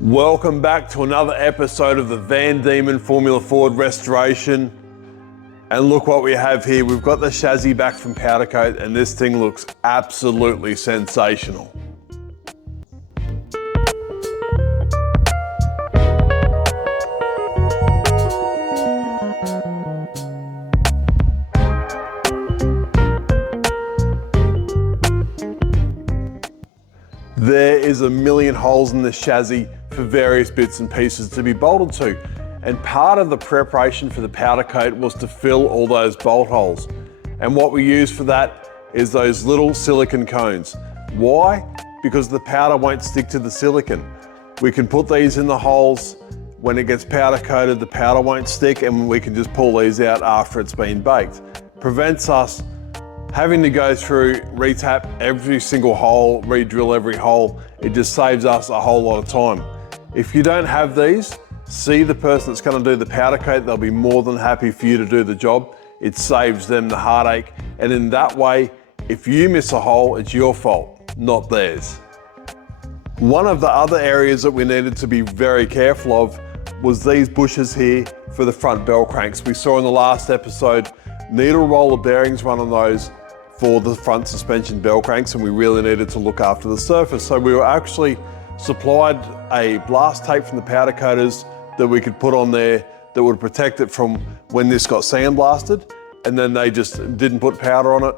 Welcome back to another episode of the Van Diemen Formula Ford restoration. And look what we have here. We've got the chassis back from powder coat and this thing looks absolutely sensational. There is a million holes in this chassis for various bits and pieces to be bolted to. And part of the preparation for the powder coat was to fill all those bolt holes. And what we use for that is those little silicone cones. Why? Because the powder won't stick to the silicone. We can put these in the holes. When it gets powder coated, the powder won't stick and we can just pull these out after it's been baked. Prevents us having to go through, retap every single hole, re-drill every hole. It just saves us a whole lot of time. If you don't have these, see the person that's going to do the powder coat. They'll be more than happy for you to do the job. It saves them the heartache. And in that way, if you miss a hole, it's your fault, not theirs. One of the other areas that we needed to be very careful of was these bushes here for the front bell cranks. We saw in the last episode, needle roller bearings run on those for the front suspension bell cranks, and we really needed to look after the surface. So we were actually supplied a blast tape from the powder coaters that we could put on there that would protect it from when this got sandblasted, and then they just didn't put powder on it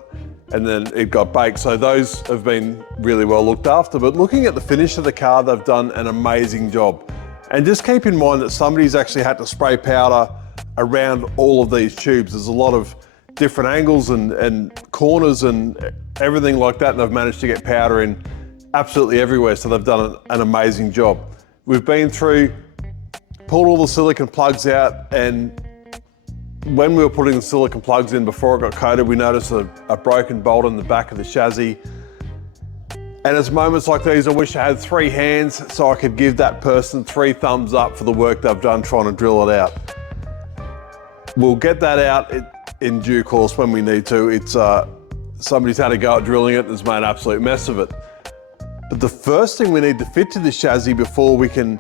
and then it got baked. So those have been really well looked after. But looking at the finish of the car, they've done an amazing job. And just keep in mind that somebody's actually had to spray powder around all of these tubes. There's a lot of different angles and corners and everything like that, and they've managed to get powder in absolutely everywhere. So they've done an amazing job. We've been through, pulled all the silicone plugs out, and when we were putting the silicone plugs in before it got coated, we noticed a broken bolt in the back of the chassis. And it's moments like these I wish I had 3 hands so I could give that person 3 thumbs up for the work they've done trying to drill it out. We'll get that out in due course when we need to. It's somebody's had a go at drilling it and has made an absolute mess of it. But the first thing we need to fit to the chassis before we can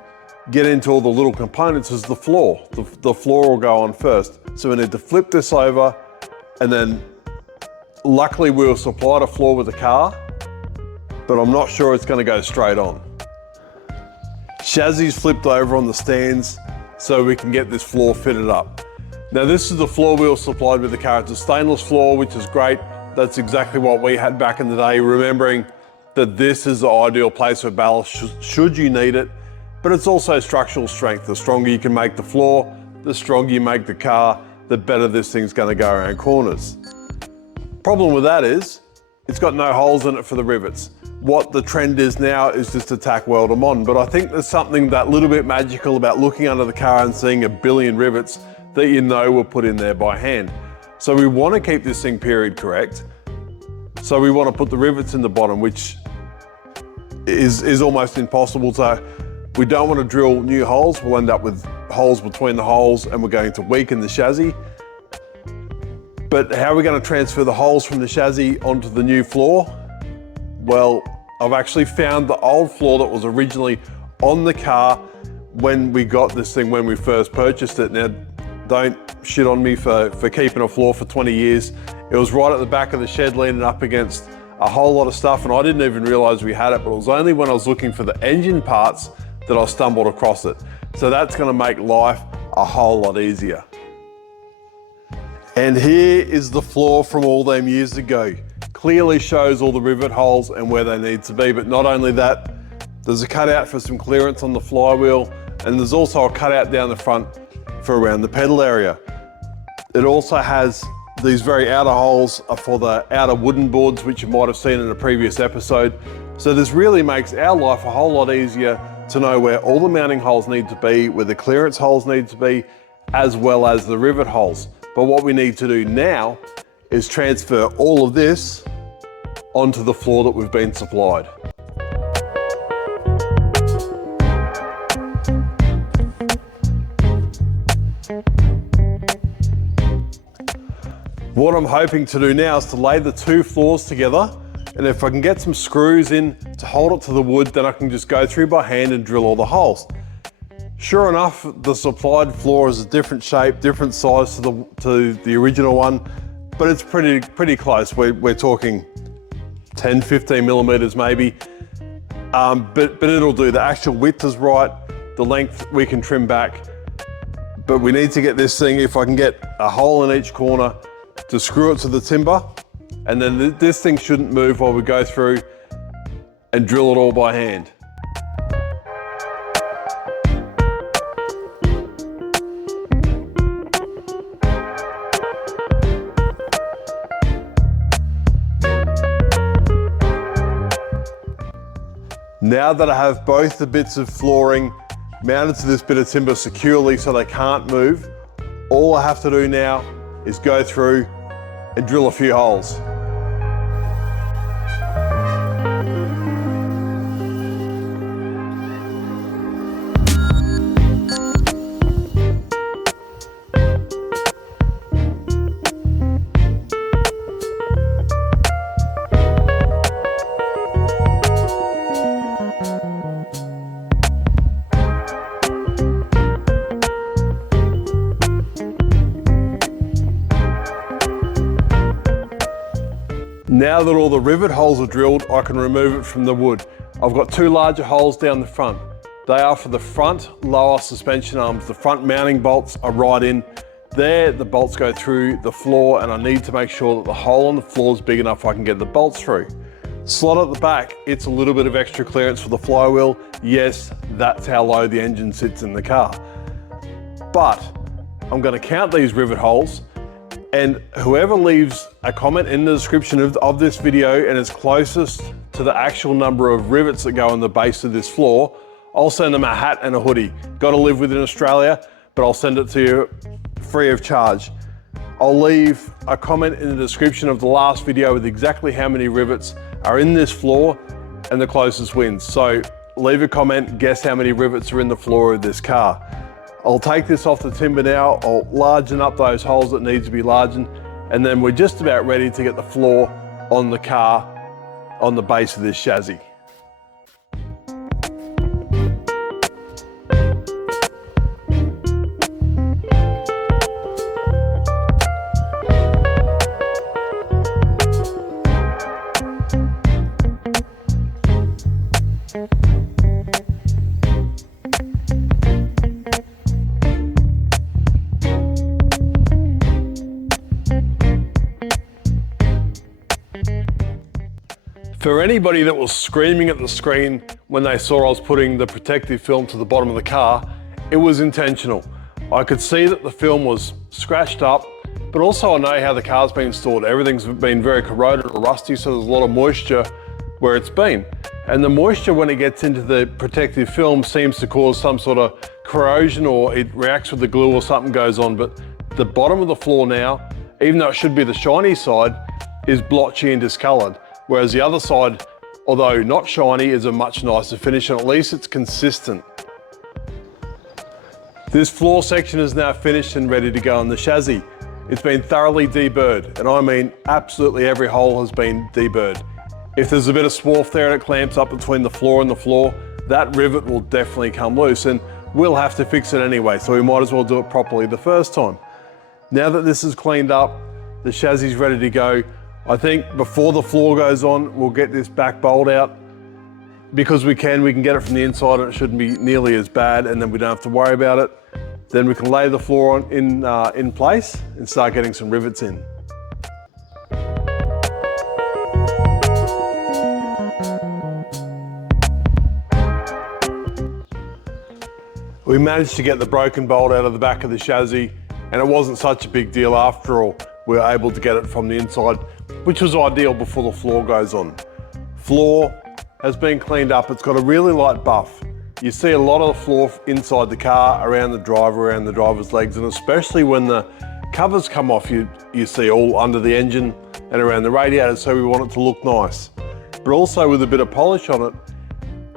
get into all the little components is the floor. The floor will go on first. So we need to flip this over, and then luckily we were supplied a floor with the car, but I'm not sure it's going to go straight on. Chassis flipped over on the stands so we can get this floor fitted up. Now this is the floor we were supplied with the car. It's a stainless floor, which is great. That's exactly what we had back in the day, remembering that this is the ideal place for ballast should you need it, but it's also structural strength. The stronger you can make the floor, the stronger you make the car, the better this thing's going to go around corners. Problem with that is, it's got no holes in it for the rivets. What the trend is now is just to tack weld them on, but I think there's something that little bit magical about looking under the car and seeing a billion rivets that you know were put in there by hand. So we want to keep this thing period correct. So we want to put the rivets in the bottom, which is almost impossible. So we don't want to drill new holes. We'll end up with holes between the holes and we're going to weaken the chassis. But how are we going to transfer the holes from the chassis onto the new floor? Well, I've actually found the old floor that was originally on the car when we got this thing, when we first purchased it. Now, don't shit on me for keeping a floor for 20 years. It was right at the back of the shed, leaning up against a whole lot of stuff, and I didn't even realize we had it, but it was only when I was looking for the engine parts that I stumbled across it. So that's gonna make life a whole lot easier. And here is the floor from all them years ago. Clearly shows all the rivet holes and where they need to be, but not only that, there's a cutout for some clearance on the flywheel, and there's also a cutout down the front for around the pedal area. It also has these very outer holes are for the outer wooden boards, which you might have seen in a previous episode. So this really makes our life a whole lot easier to know where all the mounting holes need to be, where the clearance holes need to be, as well as the rivet holes. But what we need to do now is transfer all of this onto the floor that we've been supplied. What I'm hoping to do now is to lay the 2 floors together And if I can get some screws in to hold it to the wood, then I can just go through by hand and drill all the holes. Sure enough, the supplied floor is a different shape, different size to the original one, but it's pretty close. We're talking 10, 15 millimeters maybe, but it'll do. The actual width is right, the length we can trim back, but we need to get this thing, if I can get a hole in each corner to screw it to the timber, and then this thing shouldn't move while we go through and drill it all by hand. Now that I have both the bits of flooring mounted to this bit of timber securely so they can't move, all I have to do now is go through and drill a few holes. Now that all the rivet holes are drilled, I can remove it from the wood. I've got two larger holes down the front. They are for the front lower suspension arms. The front mounting bolts are right in there. The bolts go through the floor, and I need to make sure that the hole in the floor is big enough I can get the bolts through. Slot at the back, it's a little bit of extra clearance for the flywheel. Yes, that's how low the engine sits in the car. But I'm going to count these rivet holes, and whoever leaves a comment in the description of this video and is closest to the actual number of rivets that go in the base of this floor, I'll send them a hat and a hoodie. Got to live within Australia, but I'll send it to you free of charge. I'll leave a comment in the description of the last video with exactly how many rivets are in this floor, and the closest wins. So leave a comment, guess how many rivets are in the floor of this car. I'll take this off the timber now, I'll largen up those holes that need to be largened, and then we're just about ready to get the floor on the car on the base of this chassis. For anybody that was screaming at the screen when they saw I was putting the protective film to the bottom of the car, it was intentional. I could see that the film was scratched up, but also I know how the car's been stored. Everything's been very corroded or rusty, so there's a lot of moisture where it's been. And the moisture, when it gets into the protective film, seems to cause some sort of corrosion, or it reacts with the glue or something goes on. But the bottom of the floor now, even though it should be the shiny side, is blotchy and discolored. Whereas the other side, although not shiny, is a much nicer finish, and at least it's consistent. This floor section is now finished and ready to go on the chassis. It's been thoroughly deburred, and I mean absolutely every hole has been deburred. If there's a bit of swarf there and it clamps up between the floor and the floor, that rivet will definitely come loose, and we'll have to fix it anyway, so we might as well do it properly the first time. Now that this is cleaned up, the chassis is ready to go. I think before the floor goes on, we'll get this back bolt out, because we can get it from the inside and it shouldn't be nearly as bad, and then we don't have to worry about it. Then we can lay the floor in place and start getting some rivets in. We managed to get the broken bolt out of the back of the chassis, and it wasn't such a big deal after all. We were able to get it from the inside, which was ideal before the floor goes on. Floor has been cleaned up. It's got a really light buff. You see a lot of the floor inside the car, around the driver, around the driver's legs, and especially when the covers come off, you see all under the engine and around the radiator, so we want it to look nice. But also with a bit of polish on it,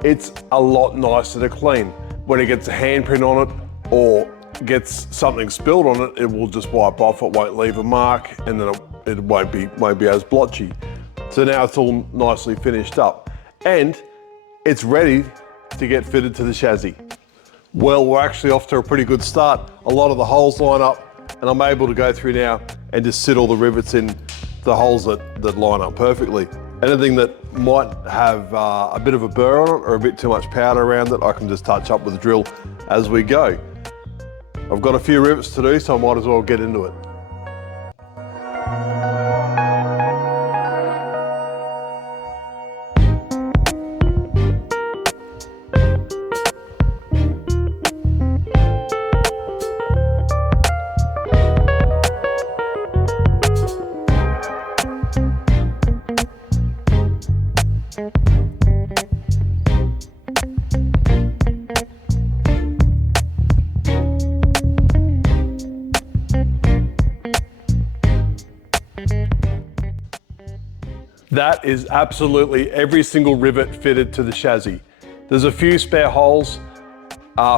it's a lot nicer to clean. When it gets a handprint on it or gets something spilled on it, it will just wipe off. It won't leave a mark, and then it won't be as blotchy. So now it's all nicely finished up and it's ready to get fitted to the chassis. Well, we're actually off to a pretty good start. A lot of the holes line up and I'm able to go through now and just sit all the rivets in the holes that line up perfectly. Anything that might have a bit of a burr on it or a bit too much powder around it, I can just touch up with the drill as we go. I've got a few rivets to do, so I might as well get into it. That is absolutely every single rivet fitted to the chassis. There's a few spare holes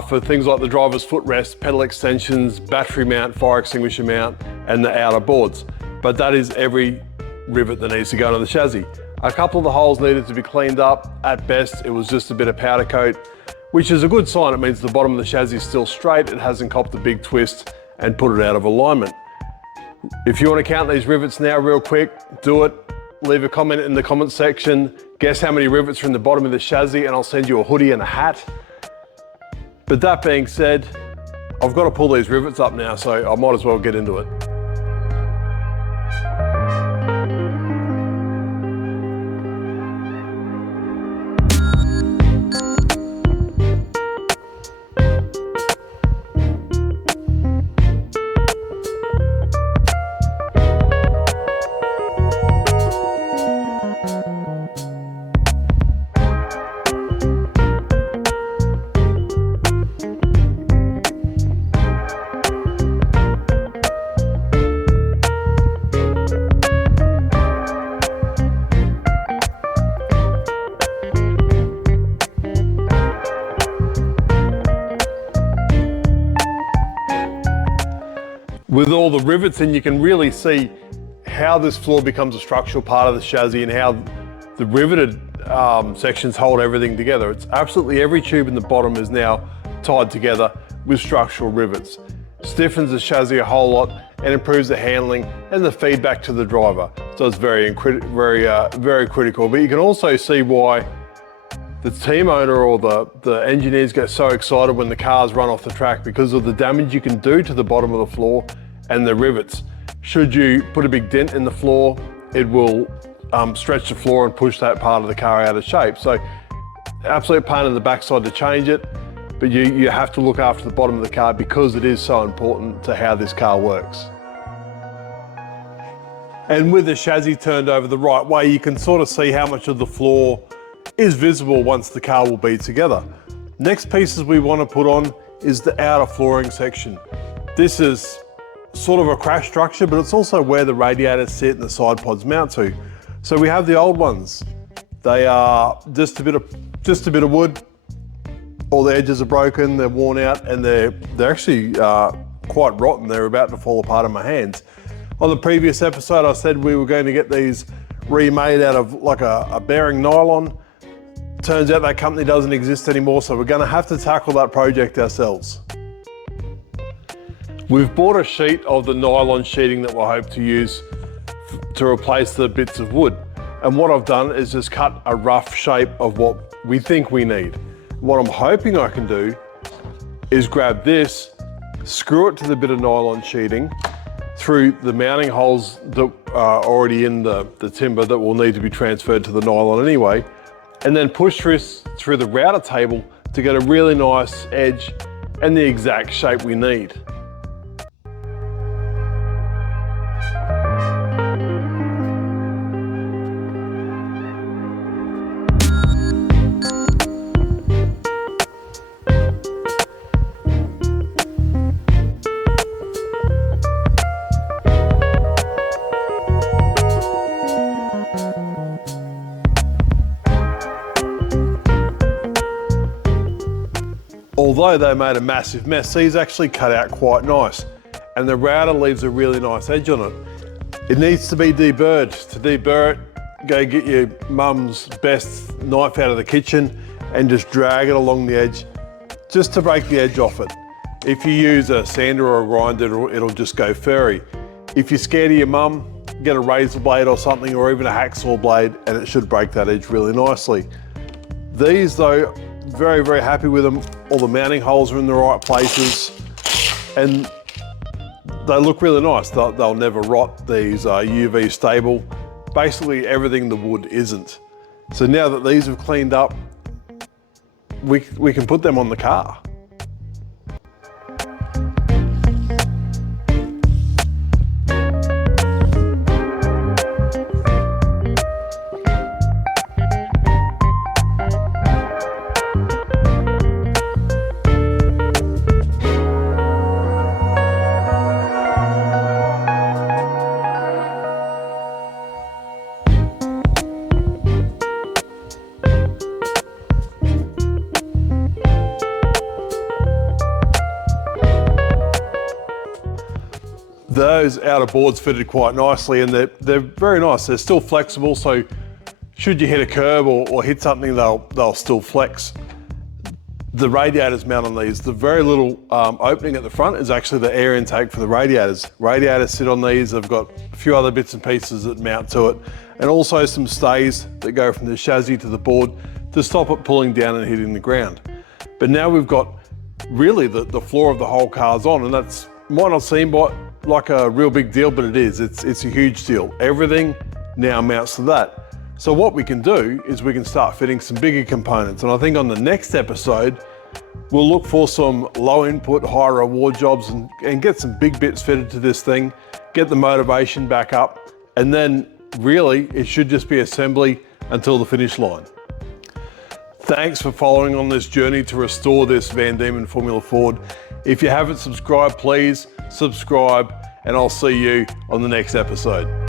for things like the driver's footrest, pedal extensions, battery mount, fire extinguisher mount, and the outer boards. But that is every rivet that needs to go into the chassis. A couple of the holes needed to be cleaned up. At best, it was just a bit of powder coat, which is a good sign. It means the bottom of the chassis is still straight. It hasn't copped a big twist and put it out of alignment. If you want to count these rivets now real quick, do it. Leave a comment in the comment section. Guess how many rivets are in the bottom of the chassis and I'll send you a hoodie and a hat. But that being said, I've got to pull these rivets up now, so I might as well get into it. With all the rivets in, you can really see how this floor becomes a structural part of the chassis and how the riveted sections hold everything together. It's absolutely every tube in the bottom is now tied together with structural rivets. Stiffens the chassis a whole lot and improves the handling and the feedback to the driver. So it's very critical. But you can also see why the team owner or the engineers get so excited when the cars run off the track, because of the damage you can do to the bottom of the floor and the rivets. Should you put a big dent in the floor, it will stretch the floor and push that part of the car out of shape. So absolute pain in the backside to change it, but you have to look after the bottom of the car because it is so important to how this car works. And with the chassis turned over the right way, you can sort of see how much of the floor is visible once the car will be together. Next pieces we want to put on is the outer flooring section. This is sort of a crash structure, but it's also where the radiators sit and the side pods mount to. So we have the old ones. They are just a bit of wood. All the edges are broken, they're worn out, and they're actually quite rotten. They're about to fall apart in my hands. On the previous episode, I said we were going to get these remade out of like a bearing nylon. Turns out that company doesn't exist anymore, so we're going to have to tackle that project ourselves. We've bought a sheet of the nylon sheeting that we'll hope to use to replace the bits of wood. And what I've done is just cut a rough shape of what we think we need. What I'm hoping I can do is grab this, screw it to the bit of nylon sheeting through the mounting holes that are already in the timber that will need to be transferred to the nylon anyway, and then push this through the router table to get a really nice edge and the exact shape we need. Although they made a massive mess, these actually cut out quite nice, and the router leaves a really nice edge on it. It needs to be deburred. To deburr it, go get your mum's best knife out of the kitchen and just drag it along the edge, just to break the edge off it. If you use a sander or a grinder, it'll just go furry. If you're scared of your mum, get a razor blade or something, or even a hacksaw blade, and it should break that edge really nicely. These though, very, very happy with them. All the mounting holes are in the right places, and they look really nice. They'll never rot. These are UV stable. Basically everything the wood isn't. So now that these have cleaned up, we can put them on the car. Those outer boards fitted quite nicely, and they're very nice. They're still flexible, so should you hit a curb or hit something, they'll still flex. The radiators mount on these. The very little opening at the front is actually the air intake for the radiators. Radiators sit on these. They've got a few other bits and pieces that mount to it, and also some stays that go from the chassis to the board to stop it pulling down and hitting the ground. But now we've got really the floor of the whole car's on, and that's might not seem like a real big deal, but it is. It's a huge deal. Everything now mounts to that. So what we can do is we can start fitting some bigger components. And I think on the next episode, we'll look for some low input, high reward jobs and get some big bits fitted to this thing, get the motivation back up, and then really it should just be assembly until the finish line. Thanks for following on this journey to restore this Van Diemen Formula Ford. If you haven't subscribed, please subscribe, and I'll see you on the next episode.